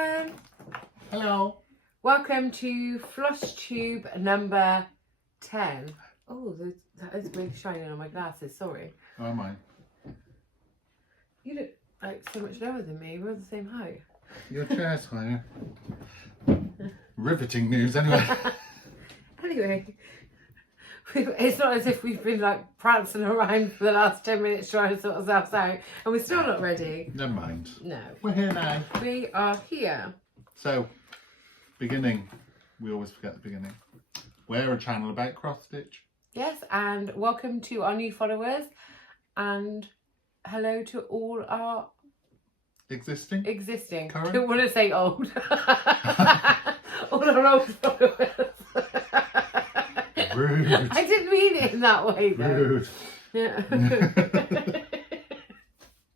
everyone. Hello. Welcome to Flosstube number 10. Oh, that is really shining on my glasses, sorry. Oh, mine. You look like so much lower than me. We're the same height. Your chair's higher. Riveting news, anyway. Anyway, it's not as if we've been like prancing around for the last 10 minutes trying to sort ourselves out and we're still not ready. Never mind. No. We're here now. We are here. So, beginning. We always forget the beginning. We're a channel about cross stitch. Yes, and welcome to our new followers and hello to all our Existing. Current? Current? Don't want to say old. All our old followers. Rude. I didn't mean it in that way though. Rude. Yeah.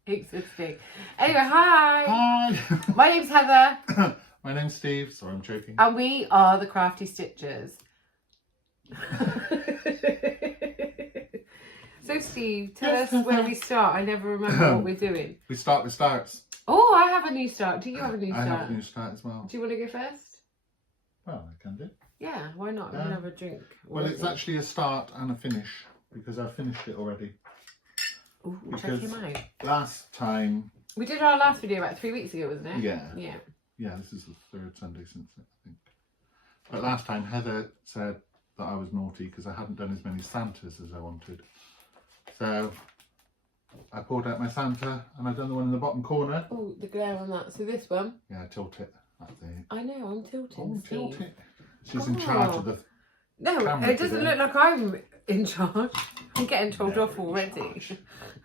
Existing. Anyway, hi. Hi. My name's Heather. My name's Steve. Sorry, I'm joking. And we are the Crafty Stitchers. So Steve, tell us where we start. I never remember what we're doing. We start with starts. Oh, I have a new start. Do you have a new start? I have a new start as well. Do you want to go first? Well, I can do. Yeah, why not? I'll have a drink. Well, it's actually a start and a finish because I've finished it already. Ooh, check him out. Last time... We did our last video about 3 weeks ago, wasn't it? Yeah. Yeah. Yeah, this is the third Sunday since it, I think. But last time Heather said that I was naughty because I hadn't done as many Santas as I wanted. So I pulled out my Santa and I've done the one in the bottom corner. Oh, the glare on that. So this one. Yeah, tilt it. That's it. I know, I'm tilting. Oh, tilt Steve. it. She's in charge of the No, camera it doesn't today. look like I'm in charge. I'm getting told off already.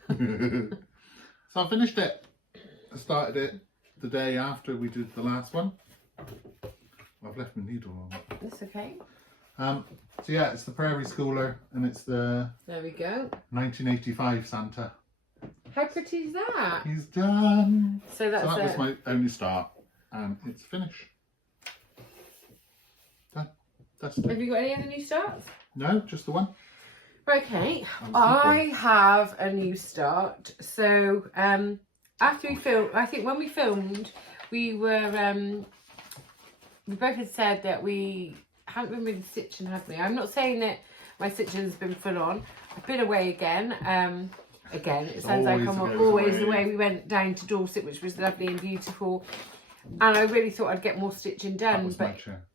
So I finished it. I started it the day after we did the last one. I've left my needle on. That's okay. So yeah, it's the Prairie Schooler and it's the There we go. 1985 Santa. How pretty is that? He's done. So that's So that was my only start and it's finished. Done. That's it. Have you got any other new starts? No, just the one. Okay, I have a new start. So after we filmed, I think when we filmed, we were we both had said that we haven't been really stitching, have we? I'm not saying that my stitching has been full on. I've been away again. Again, it sounds like I'm always away. We went down to Dorset, which was lovely and beautiful, and I really thought I'd get more stitching done. That was my chair.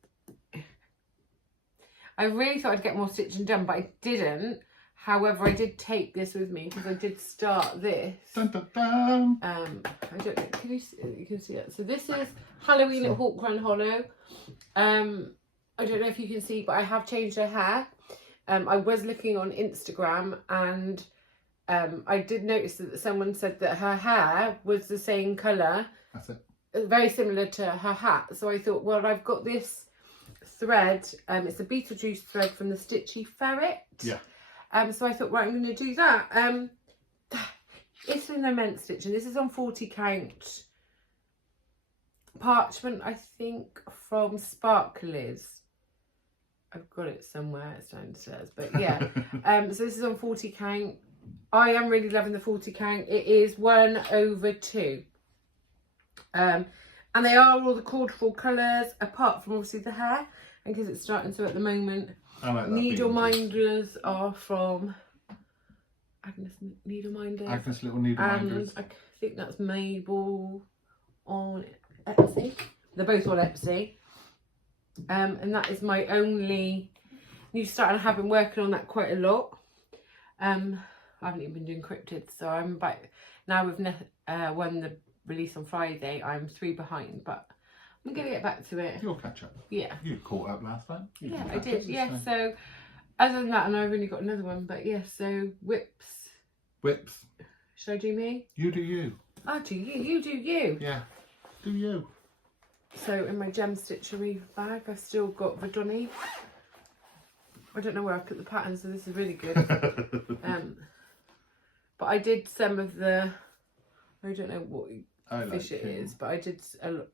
I really thought I'd get more stitching done, but I didn't. However, I did take this with me because I did start this. Dun, dun, dun. I don't know. Can you can see it? So this is Halloween at Hawk Run Hollow. I don't know if you can see, but I have changed her hair. I was looking on Instagram and I did notice that someone said that her hair was the same colour. That's it. Very similar to her hat. So I thought, well, I've got this thread. It's a Beetlejuice thread from the Stitchy Ferret. Yeah. So I thought, right, I'm going to do that. It's an immense stitching. This is on 40 count parchment, I think, from Sparklies. I've got it somewhere. It's downstairs, but yeah. So this is on 40 count. I am really loving the 40 count. It is 1/2. And they are all the cordful colours, apart from obviously the hair, and because it's starting to at the moment. I like that Needle Beetlejuice. minders are from Agnes Needle Minders. Agnes Little Needle Minders. I think that's Mabel on Etsy. They're both on Etsy. And that is my only new start, and I have been working on that quite a lot. I haven't even been doing cryptids, so I'm back now with when the release on Friday. I'm 3 behind, but I'm gonna get back to it. You'll catch up. Yeah. You caught up last time. Yeah, I did. Yeah, so other than that, and I've only got another one, but yeah, so whips. Whips. Should I do me? You do you. I'll do you. You do you. Yeah. Do you. So in my gem stitchery bag, I've still got the Donny. I don't know where I put the pattern, so this is really good. But I did some of the, I don't know what fish it is, but I did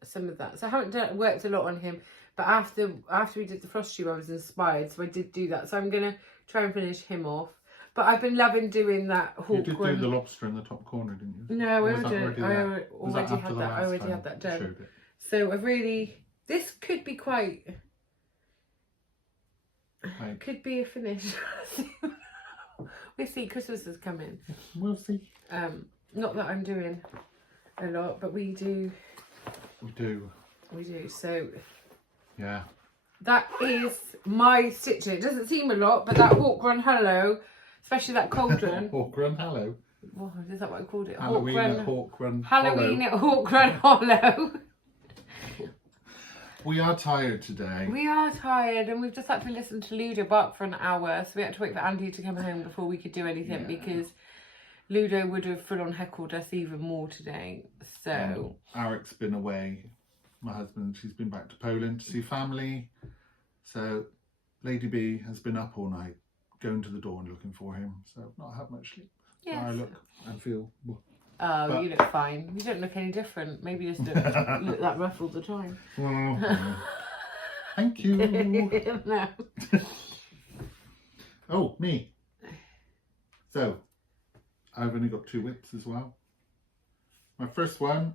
some of that. So I haven't worked a lot on him, but after we did the frost tube, I was inspired, so I did do that. So I'm gonna try and finish him off. But I've been loving doing that hawk one. You did do the lobster in the top corner, didn't you? No, I already already had that. I already had that done. So this could be quite, could be a finish. We'll see, Christmas is coming. We'll see. Not that I'm doing a lot, but we do. We do. We do, so. Yeah. That is my stitching. It doesn't seem a lot, but that Hawk Run Hello, especially that cauldron. Hawk Run Hello. What is that what I called it? Halloween at Hawk Run Halloween Hollow. at Hawk Run Hollow. We are tired today. We are tired, and we've just had to listen to Ludo bark for an hour, so we had to wait for Andy to come home before we could do anything, because Ludo would have full on heckled us even more today. So Eric's been away. My husband, she's been back to Poland to see family. So Lady B has been up all night, going to the door and looking for him. So I've not had much sleep. yes. I look and feel. Oh, you look fine. You don't look any different. Maybe you just don't look that rough all the time. Thank you. No. Oh, me. So I've only got 2 whips as well. My first one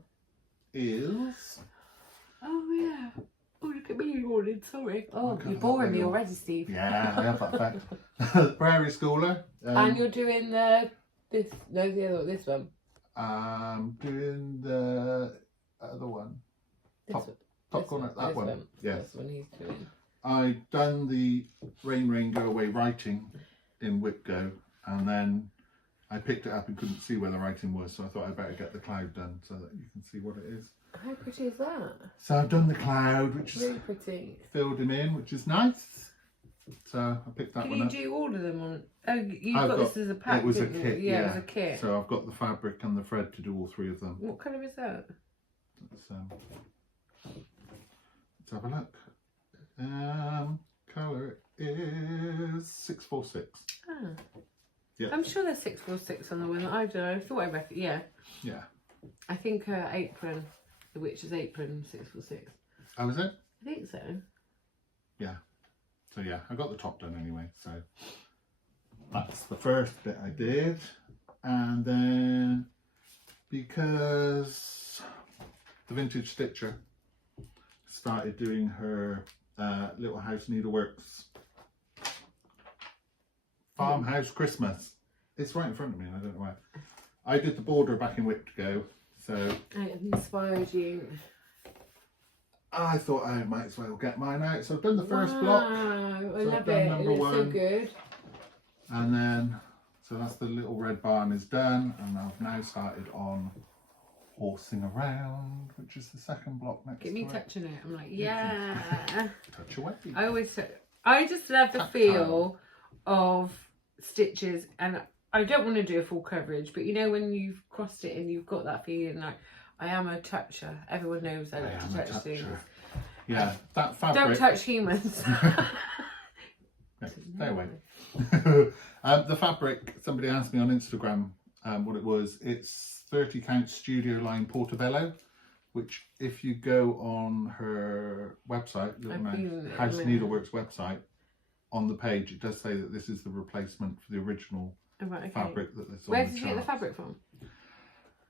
is. Oh yeah. Oh, look at me yawning, sorry. Oh, can't you're boring help me it. already, Steve. Yeah, I have that fact. Prairie Schooler. And you're doing the this one. I'm doing the other one. Top corner, that one. Yes. That's one he's doing. I've done the Rain Go Away writing in WhipGo, and then I picked it up and couldn't see where the writing was, so I thought I'd better get the cloud done so that you can see what it is. How pretty is that? So I've done the cloud, which Really is pretty. filled him in, which is nice. So I picked that one up. Can you do all of them on? Oh, you I've got this as a pack. It was a didn't you? kit. Yeah, it was a kit. So I've got the fabric and the thread to do all 3 of them. What colour is that? So let's have a look. Colour is 646. Ah. Yeah. I'm sure there's 646 on the one that I've done. I thought I reckon. Yeah. Yeah. I think apron, the witch's apron, 646. Oh, is it? I think so. Yeah. So yeah, I got the top done anyway. So that's the first bit I did, and then because the Vintage Stitcher started doing her Little House Needleworks Farmhouse Christmas. It's right in front of me and I don't know why. I did the border back in WhipGo, so It inspired you. I thought I might as well get mine out. So I've done the first block. I So love I've done it. It number looks so 1. good. And then, so that's the little red barn is done, and I've now started on Horsing Around, which is the second block next Get me to it. touching it. I'm like, yeah. Touch away. I just love the Tactile. feel of stitches, and I don't want to do a full coverage, but you know when you've crossed it and you've got that feeling like, I am a toucher. Everyone knows I like to touch things. Yeah, that fabric. Don't touch humans. Stay away. The fabric, somebody asked me on Instagram what it was. It's 30 count Studio Line Portobello, which if you go on her website, House Needleworks website, on the page it does say that this is the replacement for the original fabric that this. Where did you get the fabric from?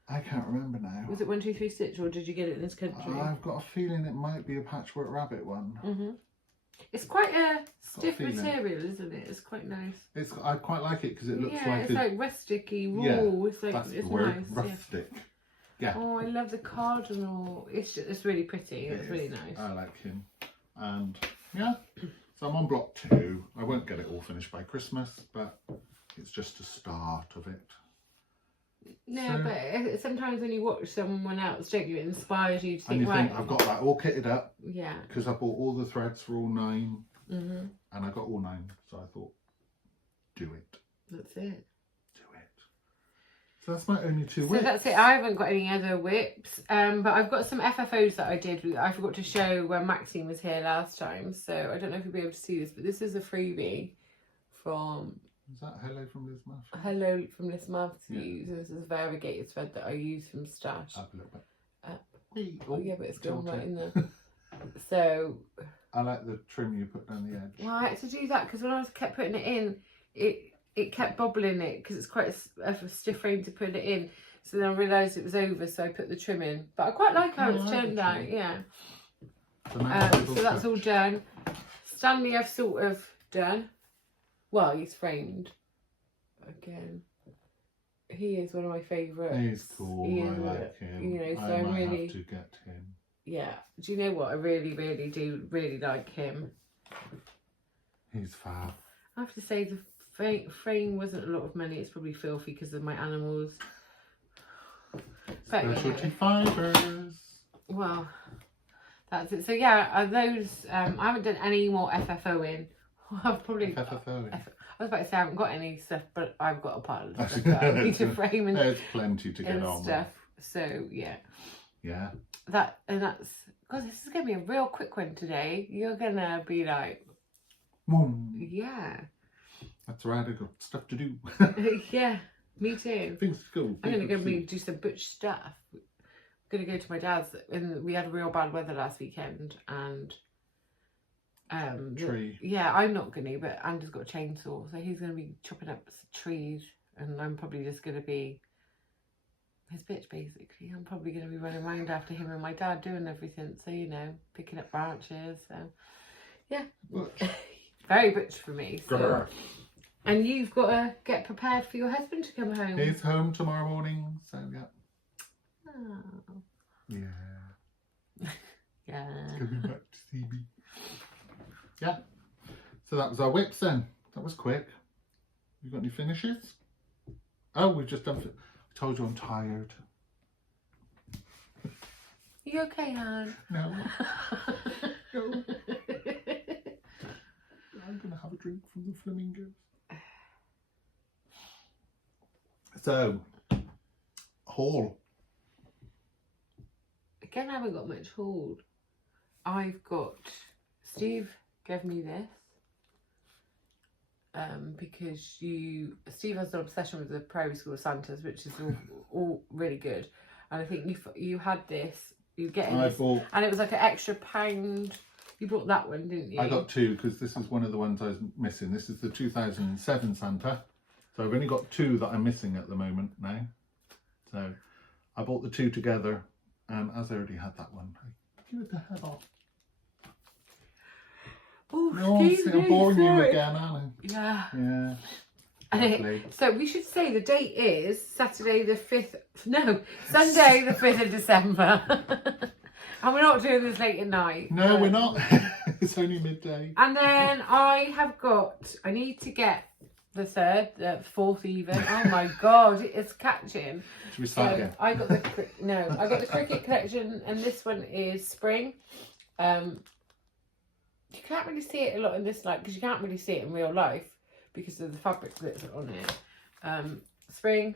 I can't remember now. Was it 123 Stitch, or did you get it in this country? I've got a feeling it might be a Patchwork Rabbit one. It's quite a stiff material, isn't it? It's quite nice. I quite like it because it looks yeah, like it's like rusticy, raw. Yeah, it's like that's it's the word, nice. rustic. Yeah. Oh, I love the cardinal. It's really pretty. It's really nice. I like him, and yeah. So I'm on block 2. I won't get it all finished by Christmas, but it's just a start of it. No, so, but sometimes when you watch someone else, don't you, it inspires you to think, and you right, think, I've got that all kitted up. Yeah. Because I bought all the threads for all 9. And I got all 9. So I thought, do it. That's it. Do it. So that's my only 2 So whips. that's it. I haven't got any other whips. But I've got some FFOs that I did. I forgot to show when Maxine was here last time. So I don't know if you'll be able to see this, but this is a freebie from... Is that Hello from Liz Matthews? Hello from Liz Matthews. This is a variegated thread that I use from Stash. Up a little bit. Up. Wee. Oh yeah, but it's gone right in there. So I like the trim you put down the edge. Well, I had to do that because when I kept putting it in, it kept bobbling it because it's quite a stiff frame to put it in. So then I realised it was over, so I put the trim in. But I quite like how Oh, it's I like turned the out, trim. yeah. It's a nice little So that's all touch. done. Stanley I've sort of done. Well, he's framed. Again. He is one of my favourites. He's cool. He I is like him. you know, so I I'm might really, have to get him. yeah. Do you know what? I really, really do really like him. He's fab. I have to say the frame wasn't a lot of money. It's probably filthy because of my animals. But, Specialty fibres. Well, that's it. So yeah, those I haven't done any more FFO in. I've probably FFO. I was about to say I haven't got any stuff, but I've got a pile of stuff that I need to frame and, There's plenty to get on stuff. So yeah. Yeah. That's because this is gonna be a real quick one today. You're gonna be like, yeah. That's right. I've got stuff to do. Yeah, me too. Things to go. I'm gonna go do some butch stuff. I'm gonna go to my dad's, and we had real bad weather last weekend, and tree. Yeah, I'm not gonna, but Andrew's got a chainsaw, so he's gonna be chopping up trees, and I'm probably just gonna be his bitch basically. I'm probably gonna be running around after him and my dad doing everything, so you know, picking up branches. So yeah, very butch for me. So. And you've got to get prepared for your husband to come home. He's home tomorrow morning, so yeah. Oh. Yeah. Yeah. Coming back to see me. Yeah. So that was our whips then. That was quick. You got any finishes? Oh, we've just done. I told you I'm tired. You okay, Han? No. No. I'm gonna have a drink from the flamingos. So, haul. Again, I haven't got much haul. I've got, Steve gave me this because Steve has an obsession with the primary school Santas, which is all really good. And I think you had this, you get in this, and it was like an extra £1. You bought that one, didn't you? I got two because this is one of the ones I was missing. This is the 2007 Santa. So I've only got two that I'm missing at the moment now. So I bought the two together, and as I already had that one, I give it the head off. Oh, no, I'm boring you again, aren't I? Yeah. Yeah. So we should say the date is Sunday the 5th of December. And we're not doing this late at night. No, we're not. It's only midday. And then I need to get the 3rd, the 4th even. Oh my God, it's catching. Should we start again? I got the Cricket collection, and this one is spring. You can't really see it a lot in this light because you can't really see it in real life because of the fabric that's on it. Spring,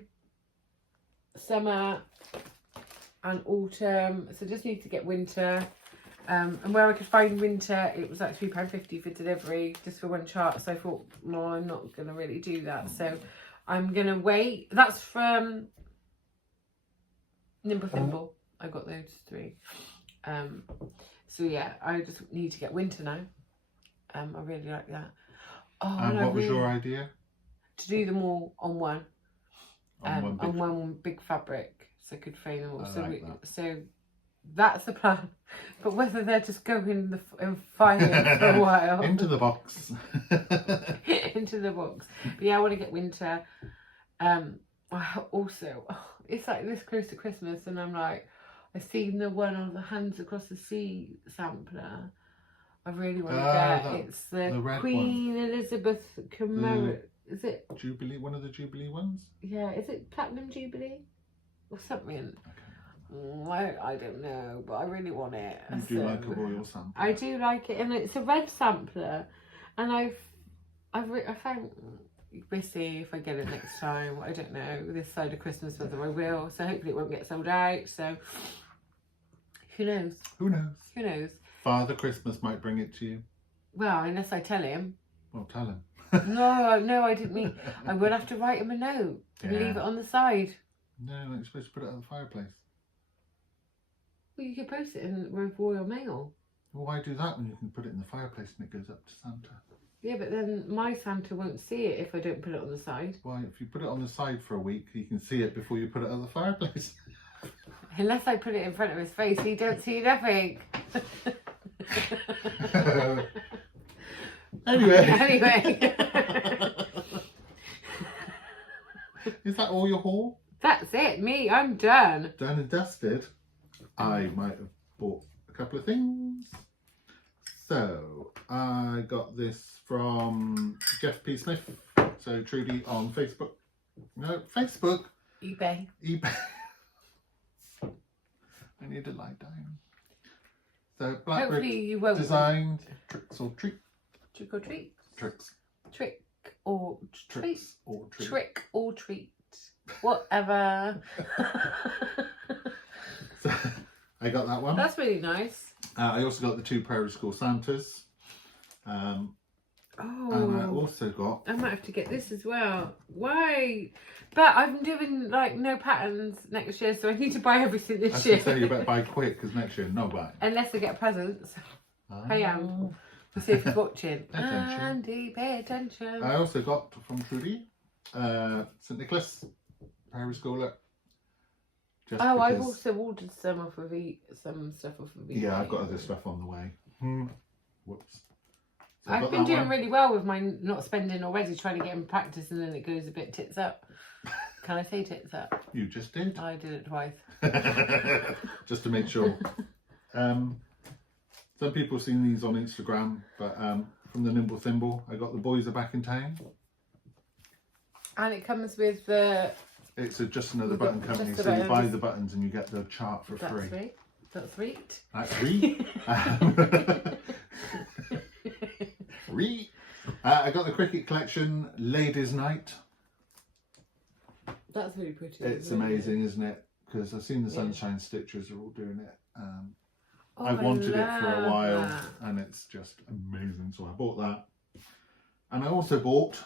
summer, and autumn. So just need to get winter. And where I could find winter, it was like £3.50 for delivery, just for one chart. So I thought, no, I'm not going to really do that. So I'm going to wait. That's from Nimble Thimble. I got those 3. So yeah, I just need to get winter now. I really like that. Oh, and what was your idea? To do them all on one. On one big fabric, so I could frame them all. So that's the plan. But whether they're just going in fire for a while. Into the box. Into the box. But yeah, I want to get winter. Also, it's like this close to Christmas, and I'm like, I've seen the one on the Hands Across the Sea sampler. I really want to get. It's the Queen one. Elizabeth commemorative. Is it Jubilee? One of the Jubilee ones? Yeah, is it Platinum Jubilee or something? I don't know, but I really want it. You do like a royal sampler? I do like it, and it's a red sampler, and I found. We'll see if I get it next time. I don't know this side of Christmas whether I will. So hopefully it won't get sold out. So who knows? Who knows? Who knows? Father Christmas might bring it to you. Well, unless I tell him. Well, tell him. No, I didn't mean. I will have to write him a note and leave it on the side. No, you're supposed to put it on the fireplace. Well, you could post it in with Royal Mail. Well, why do that when you can put it in the fireplace and it goes up to Santa? Yeah, but then my Santa won't see it if I don't put it on the side. Well, if you put it on the side for a week, you can see it before you put it on the fireplace. Unless I put it in front of his face, he don't see nothing. Anyway. Is that all your haul? That's it, me, I'm done. Done and dusted. I might have bought a couple of things. So, I got this from Jeff P. Smith. So, Trudy on Facebook. No, Facebook. eBay. I need to lie down. So, Blackbird Hopefully you won't. designed tricks or treat. Trick or treat. Tricks. Trick or treat. Tricks or treat. Trick or treat. Whatever. So, I got that one. That's really nice. I also got the 2 Prairie School Santas. And I also got... I might have to get this as well. Why? But I'm doing like no patterns next year, so I need to buy everything this year. I tell you better buy quick because next year no buy. Unless I get presents. I am. We'll see if he's watching. Attention. Andy, pay attention. I also got from Trudy, St Nicholas, Prairie Schooler. I've also ordered some off of some stuff off of eBay. Yeah, I've got other stuff on the way. Whoops. So I've been doing really well with my not spending already, trying to get in practice, and then it goes a bit tits up. Can I say tits up? You just did. I did it twice. Just to make sure. Some people have seen these on Instagram, but from the Nimble Thimble, I got The Boys Are Back in Town. And it comes with the... It's just another button company, so you buy the buttons and you get the chart for free. Sweet. That's sweet. That's sweet. I got the Cricket Collection Ladies Night. That's really pretty. It's amazing, isn't it? Because I've seen the Sunshine Stitchers are all doing it. I've I wanted it for a while, that. and it's just amazing. So I bought that, and I also bought.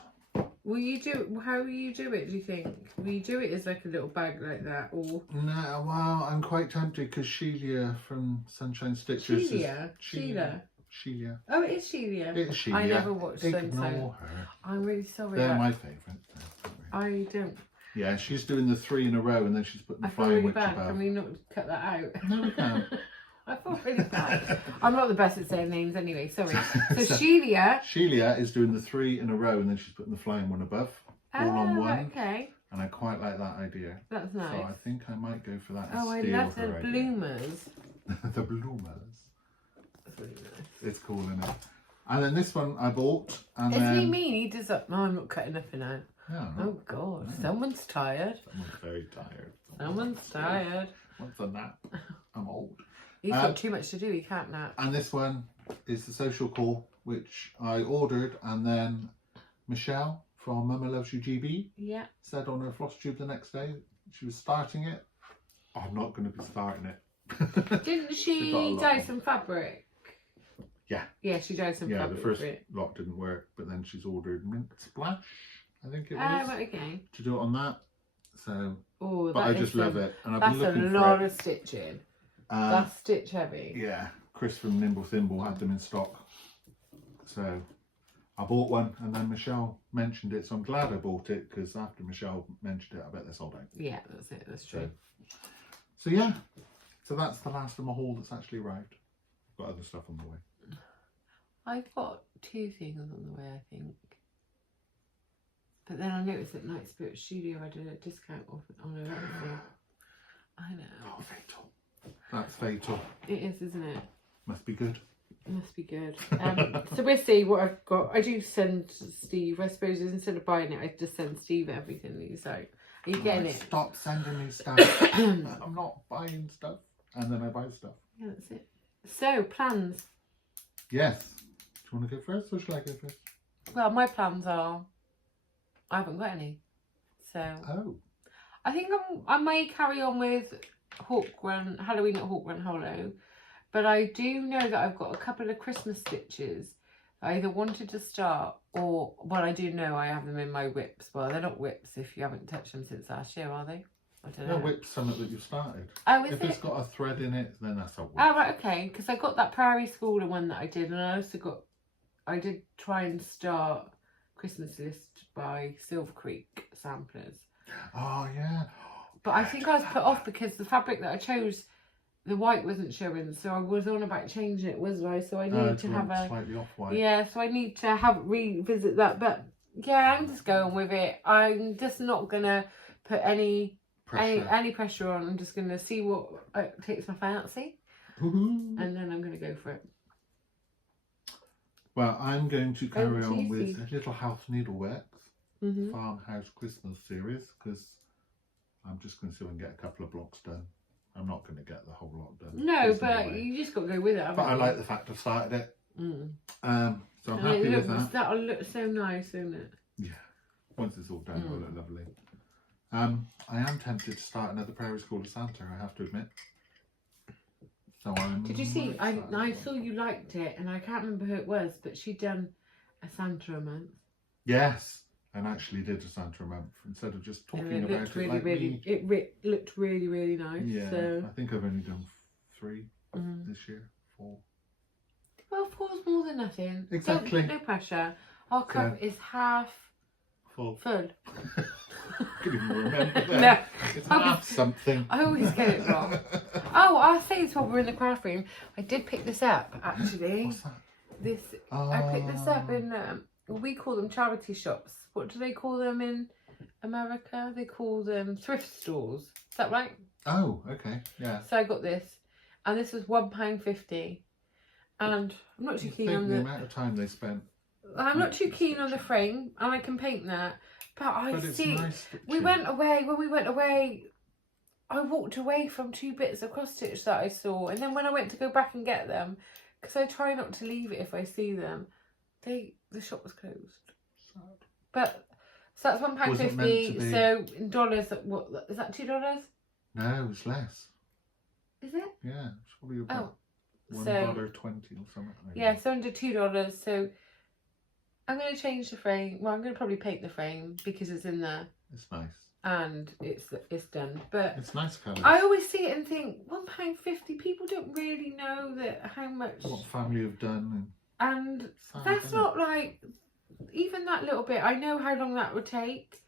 Will you do? How will you do it? Do you think? Will you do it as like a little bag like that, or? No, well, I'm quite tempted because Sheila from Sunshine Stitchers. Sheila. Sheila. Oh, it is Sheila. It's Sheila. I never watched Sunshine. Ignore her. I'm really sorry. They're my favourite. I don't. Yeah, she's doing the 3 in a row, and then she's putting the I feel flying really witch bad. above. Can we not cut that out? No, we can't. I feel really bad. I'm not the best at saying names anyway, sorry. So Sheila. Sheila is doing the 3 in a row, and then she's putting the flying one above. All on one. Okay. And I quite like that idea. That's nice. So I think I might go for that. Oh, I love the bloomers. The bloomers. That's really nice. It's cool, isn't it? And then this one I bought. And Isn't then... he mean? He does that. No, I'm not cutting nothing out. No, Oh, God. No. Someone's tired. Someone's very tired. Someone's tired. Wants a nap. I'm old. He's got too much to do. He can't nap. And this one is the social call, which I ordered, and then Michelle from Mama Loves You GB said on her floss tube the next day she was starting it. I'm not going to be starting it. Didn't she dye some fabric? Yeah. Yeah, she dyed some fabric. Yeah, the first lot didn't work, but then she's ordered Mint Splash, I think it was, right, okay. to do it on that. So, but I just love it. And I've that's been looking a lot of stitching. That's stitch heavy. Yeah, Chris from Nimble Thimble had them in stock. So, I bought one, and then Michelle mentioned it, so I'm glad I bought it, because after Michelle mentioned it, I bet they're sold out. Yeah, that's it, that's true. So yeah, so that's the last of my haul that's actually arrived. Got other stuff on the way. I've got 2 things on the way, I think. But then I noticed that Night Spirit Studio had a discount off on everything. I know. Oh, fatal. That's fatal. It is, isn't it? Must be good. Must be good. So we'll see what I've got. I do send Steve, I suppose, instead of buying it, I just send Steve everything that he's like, are you getting it? Stop sending me stuff. I'm not buying stuff. And then I buy stuff. Yeah, that's it. So, plans. Yes. Do you want to go first, or shall I go first? Well, my plans are, I haven't got any. So, I think I may carry on with Halloween at Hawk Run Hollow. But I do know that I've got a couple of Christmas stitches I either wanted to start or, well, I do know I have them in my whips. Well, they're not whips if you haven't touched them since last year, are they? I don't know. No, whip's something that you've started. Oh, is if it's got a thread in it, then that's a whip. Oh, right, okay. Because I got that Prairie Schooler one that I did, and I also got I did try and start Christmas list by Silver Creek Samplers. Oh yeah. But I think I was put off because the fabric that I chose, the white wasn't showing, so I was on about changing it, wasn't I? So I need to have a slightly off white. Yeah, so I need to revisit that. But yeah, I'm just going with it. I'm just not gonna put any pressure on. I'm just gonna see what takes my fancy, and then I'm gonna go for it. Well, I'm going to carry on with a Little House Needleworks Farmhouse Christmas series because I'm just going to see if I can get a couple of blocks done. I'm not going to get the whole lot done. No, but you just got to go with it. But I like the fact I've started it. So I'm happy with that. That'll look so nice, won't it? Yeah. Once it's all done, it'll look lovely. I am tempted to start another Prairie School of Santa, I have to admit. So Did you see? I saw you liked it, and I can't remember who it was, but she'd done a Santa a month. Yes, and actually did a Santa a month instead of just talking about it. It looked really, really nice. Yeah, so. I think I've only done 3 this year, 4. Well, 4's more than nothing. Exactly. No pressure. Our cup is half full. I couldn't even remember that. No. It's half something. I always get it wrong. Oh, I'll say this while we're in the craft room. I did pick this up, actually. What's that? I picked this up in, we call them charity shops. What do they call them in America? They call them thrift stores. Is that right? Oh, okay. Yeah. So I got this. And this was £1.50. And I'm not too keen on the amount of time they spent. I'm not too keen on the frame, and I can paint that. But see, nice when we went away, I walked away from 2 bits of cross stitch that I saw, and then when I went to go back and get them, because I try not to leave it if I see them, the shop was closed. Sad. But so that's £1.50. So in dollars, what is that? $2? No, it's less. Is it? Yeah, it's probably about $1.20 or something. Yeah, so under $2. So I'm going to change the frame. Well, I'm going to probably paint the frame because it's in there. It's nice. And it's done. But it's nice colours. I always see it and think, £1.50, people don't really know how much... What family have done. And that's not like... Even that little bit, I know how long that would take.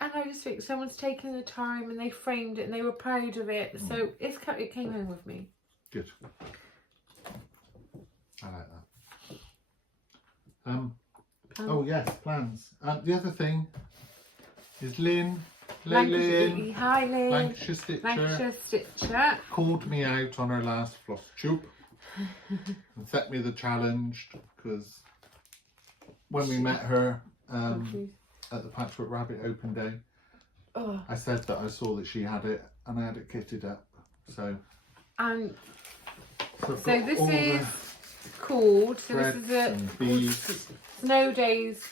And I just think someone's taken the time and they framed it and they were proud of it. So it came home with me. Good. I like that. Oh yes, plans. The other thing is Lynn. Hi Lynn. Lancashire Stitcher. Called me out on her last floss tube and set me the challenge because when we met her at the Patchwork Rabbit Open Day, I said that I saw that she had it and I had it kitted up. So this is called, this is a Snow Days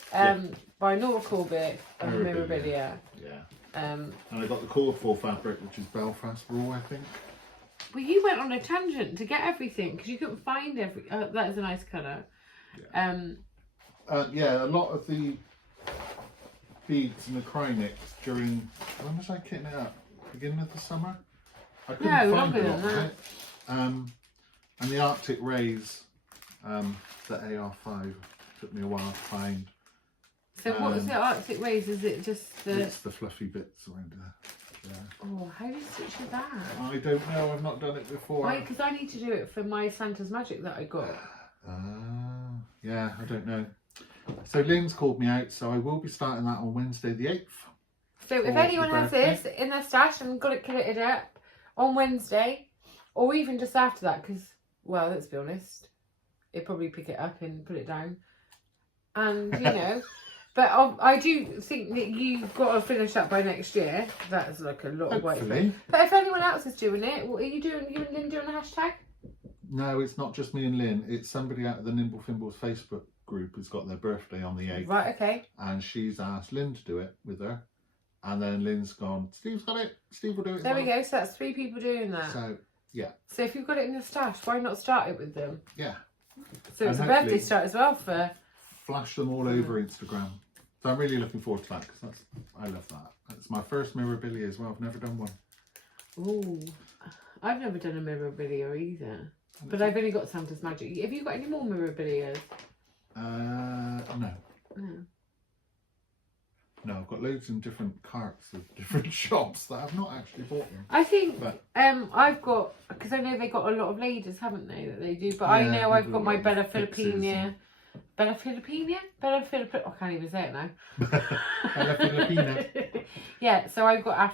by Nora Corbett of Mirabilia. Yeah. And I got the call for fabric, which is Belfast Raw, I think. Well, you went on a tangent to get everything because you couldn't find that is a nice colour. Yeah. Yeah, a lot of the beads and the Krynics during, when was I kitting it up? Beginning of the summer? I couldn't find a lot of it. And the Arctic Rays, the AR5, took me a while to find. So what was the Arctic Rays? Is it just the... It's the fluffy bits around there. Yeah. Oh, how do you stitch with that? I don't know, I've not done it before. Because I need to do it for my Santa's Magic that I got. Yeah, I don't know. So Lynn's called me out, so I will be starting that on Wednesday the 8th. So if anyone has this in their stash and got it kitted up on Wednesday, or even just after that, because, well, let's be honest, they'd probably pick it up and put it down. And, you know, but I do think that you've got to finish that by next year. That's like a lot of work. But if anyone else is doing it, what are you doing? You and Lynn doing a hashtag? No, it's not just me and Lynn. It's somebody out of the Nimble Fimbles Facebook group who's got their birthday on the 8th. Right, okay. And she's asked Lynn to do it with her. And then Lynn's gone, Steve's got it. Steve will do it. There we go. So that's 3 people doing that. So, yeah. So if you've got it in your stash, why not start it with them? Yeah. So it's a birthday start as well for... Flash them all over Instagram. So I'm really looking forward to that because I love that. It's my first Mirabilia as well. I've never done one. Ooh. I've never done a Mirabilia either. But I've only got Santa's Magic. Have you got any more Mirabilias? No. No. No, I've got loads in different carts of different shops that I've not actually bought them. I think But, I've got, because I know they got a lot of ladies, haven't they, that they do. But I know I've got my Bella Filipina. Bella Filipina? I can't even say it now. Bella Filipina. Yeah, so I've got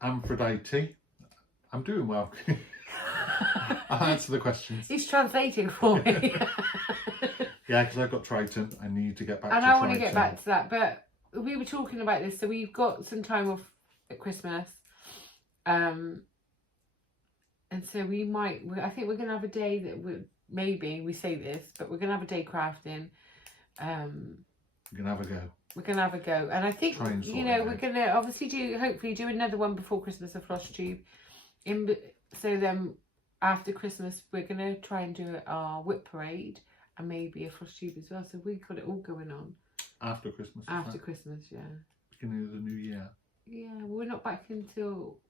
Aphrodite. I'm doing well. I'll answer the questions. He's translating for me. Yeah, because I've got Triton. I need to get back to and Triton. I want to get back to that. But we were talking about this, so we've got some time off at Christmas. And so we might, I think we're going to have a day that maybe we say this, but we're going to have a day crafting. We're going to have a go. We're going to have a go. And I think, you know, we're going to obviously hopefully do another one before Christmas, a Flosstube. So then after Christmas, we're going to try and do our whip parade and maybe a Flosstube as well. So we've got it all going on. After Christmas? After Christmas, yeah. Beginning of the new year. Yeah, well, we're not back until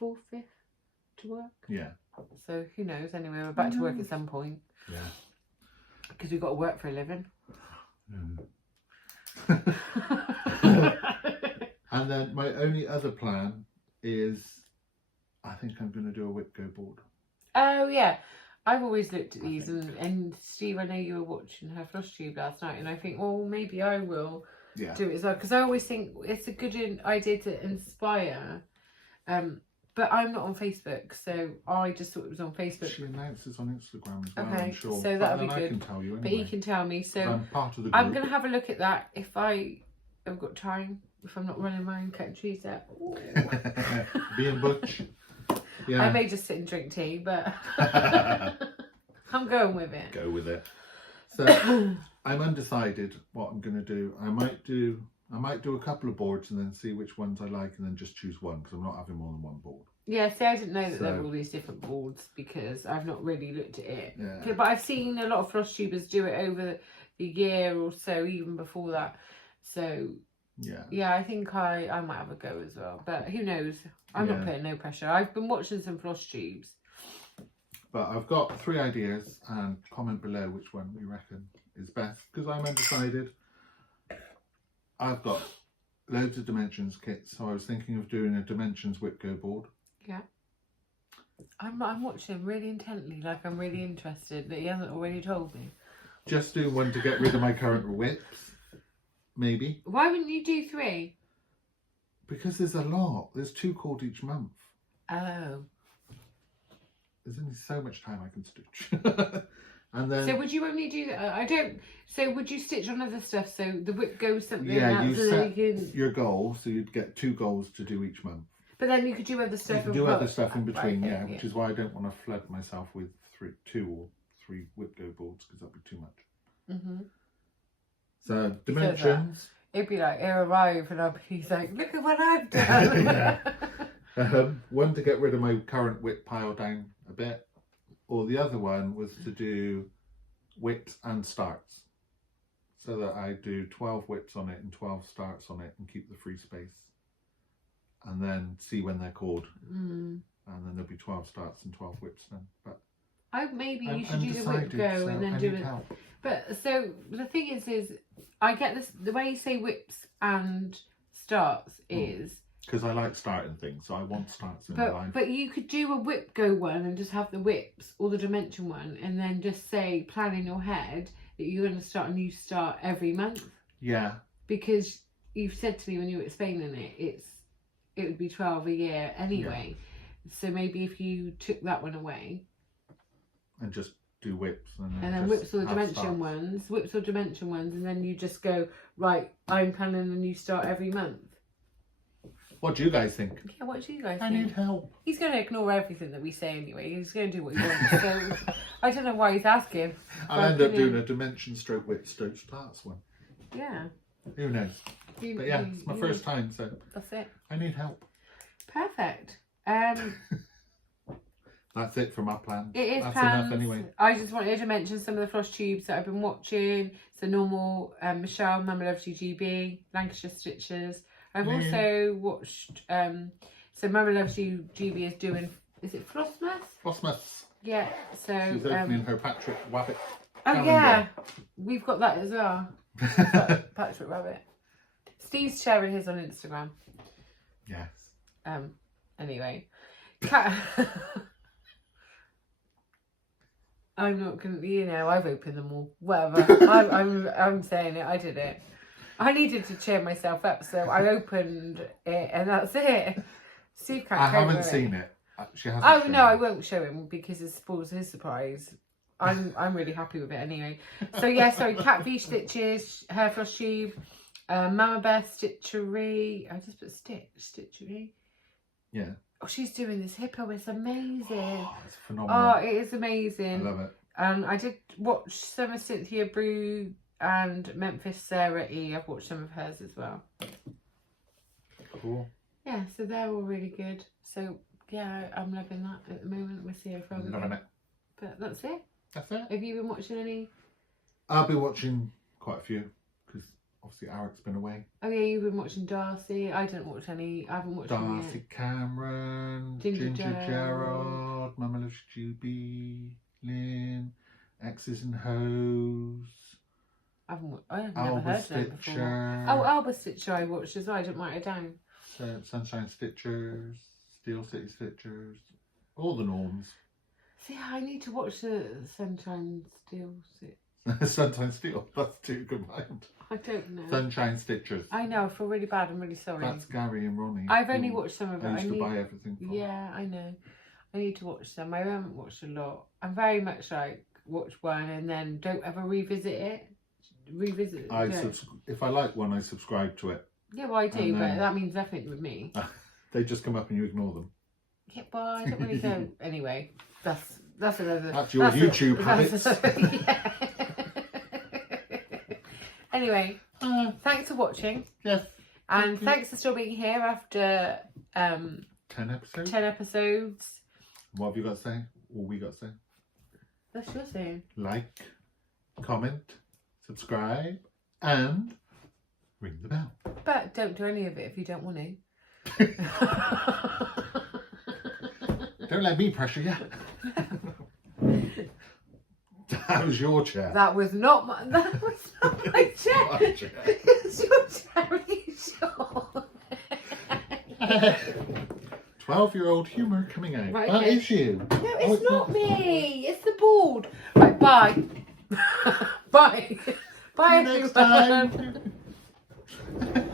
4th, 5th to work. Yeah. So who knows? Anyway, we're back to work at some point. Yeah. Because we've got to work for a living. And then my only other plan is I think I'm going to do a whip go board. Oh, yeah. I've always looked at these and Steve, I know you were watching her Flosstube last night and I think, well, maybe I will do it as well. Because I always think it's a good idea to inspire. But I'm not on Facebook, so I just thought it was on Facebook. She announces on Instagram as well, okay, I'm sure. So that'll be good. I can tell you anyway. But he can tell me. So I'm part of the group. I'm going to have a look at that if I have got time, if I'm not running around cutting trees out. Being butch. Yeah. I may just sit and drink tea, but I'm going with it. Go with it. So I'm undecided what I'm going to do. I might do a couple of boards and then see which ones I like and then just choose one because I'm not having more than one board. Yeah, see, I didn't know that there were all these different boards because I've not really looked at it. Yeah. But I've seen a lot of Flosstubers do it over the year or so, even before that. So yeah, I think I might have a go as well. But who knows? I'm not putting no pressure. I've been watching some Flosstubes. But I've got 3 ideas and comment below which one you reckon is best because I'm undecided. I've got loads of dimensions kits, so I was thinking of doing a dimensions whip go board. Yeah. I'm watching really intently, like I'm really interested that he hasn't already told me. Just do one to get rid of my current whips, maybe. Why wouldn't you do 3? Because there's a lot. There's 2 called each month. Oh. There's only so much time I can stitch. And then, so would you only do that? So would you stitch on other stuff so the whip goes something yeah, out you so set you can... your goal, so you'd get 2 goals to do each month. But then you could do other stuff. You can do other stuff in between, right, yeah, which is why I don't want to flood myself with 2 or 3 whip go boards because that'd be too much. So dimensions. It'd be like he'll arrive and he's like, look at what I've done. One to get rid of my current whip pile down a bit, or the other one was to do whips and starts, so that I do 12 whips on it and 12 starts on it and keep the free space, and then see when they're called, and then there'll be 12 starts and 12 whips then. But maybe you should do the whip go so and then do it. But so the thing is I get this, the way you say whips and starts is because I like starting things, so I want starts in my life. But you could do a whip go one and just have the whips or the dimension one, and then just say plan in your head that you're going to start a new start every month. Yeah. Because you've said to me when you were explaining it would be 12 a year anyway. Yeah. So maybe if you took that one away and just do whips and then whips or dimension ones, and then you just go, right, I'm planning a new start every month. What do you guys think? Yeah, what do you guys think? I need help. He's going to ignore everything that we say anyway. He's going to do what he wants. So I don't know why he's asking. I'll end up doing a dimension stroke whip stroke starts one. Yeah. Who knows? But yeah, it's my first time, so that's it. I need help. Perfect. That's it for my plan. It is That's plans. Enough anyway. I just wanted to mention some of the Flosstubes that I've been watching. So normal, Michelle, Mama Loves You GB, Lancashire Stitchers. I've also watched, so Mama Loves You GB is doing, is it Flossmas? Flossmas. Yeah, so... she's opening her Patrick Wabbit calendar. yeah, we've got that as well. Patrick Rabbit. Steve's sharing his on Instagram. Yes. Anyway, I'm not gonna. You know, I've opened them all. Whatever. I'm saying it. I did it. I needed to cheer myself up, so I opened it, and that's it. Steve can't. I cope haven't with seen it. She hasn't. Oh shown no, I me. won't show him because it spoils his surprise. I'm really happy with it anyway. So yeah, sorry, Cat V Stitches, Hair Flosstube, Mama Bear Stitchery. I just put Stitchery. Yeah. Oh, she's doing this hippo. It's amazing. Oh, it's phenomenal. Oh, it is amazing. I love it. And I did watch some of Cynthia Brew and Memphis Sarah E. I've watched some of hers as well. Cool. Yeah, so they're all really good. So yeah, I'm loving that at the moment. We'll see how far we Loving go. it. But that's it. That's it. Have you been watching any? I'll be watching quite a few because obviously Eric's been away. Oh yeah, you've been watching Darcy. I didn't watch any. I haven't watched any Darcy yet. Cameron, Ginger Ginger Gerald. Gerald, Mama Loves Juby, Lynn, X's and Hoes, I've never Alba heard of them before. Stitcher, Oh, Alba Stitcher I watched as well. I didn't write it down. Sunshine Stitchers, Steel City Stitchers, all the norms. See, I need to watch the Sunshine Steel. Sunshine Steel, that's two combined. I don't know. Sunshine Stitchers. I know. I feel really bad. I'm really sorry. That's Gary and Ronnie. I've only who watched some of it. I used to need... buy everything from. Yeah, I know. I need to watch some. I haven't watched a lot. I'm very much like watch one and then don't ever revisit it. If I like one, I subscribe to it. Yeah, well I do, And but then- that means nothing with me. They just come up and you ignore them. Yeah, well I don't really go. Anyway, that's another. That's your YouTube habits. Yeah. Anyway, thanks for watching. Yes. And thanks for still being here after 10 episodes. 10 episodes. What have you got to say? All we got to say? That's your saying. Like, comment, subscribe, and ring the bell. But don't do any of it if you don't want to. Don't let me pressure you. That was your chair. That was not my chair. My chair. It's your chair, are you sure? 12-year-old humour coming out. Right, That okay. is you. No, it's not me. It's the board. Right, bye. Bye. Bye, See you next everyone. time.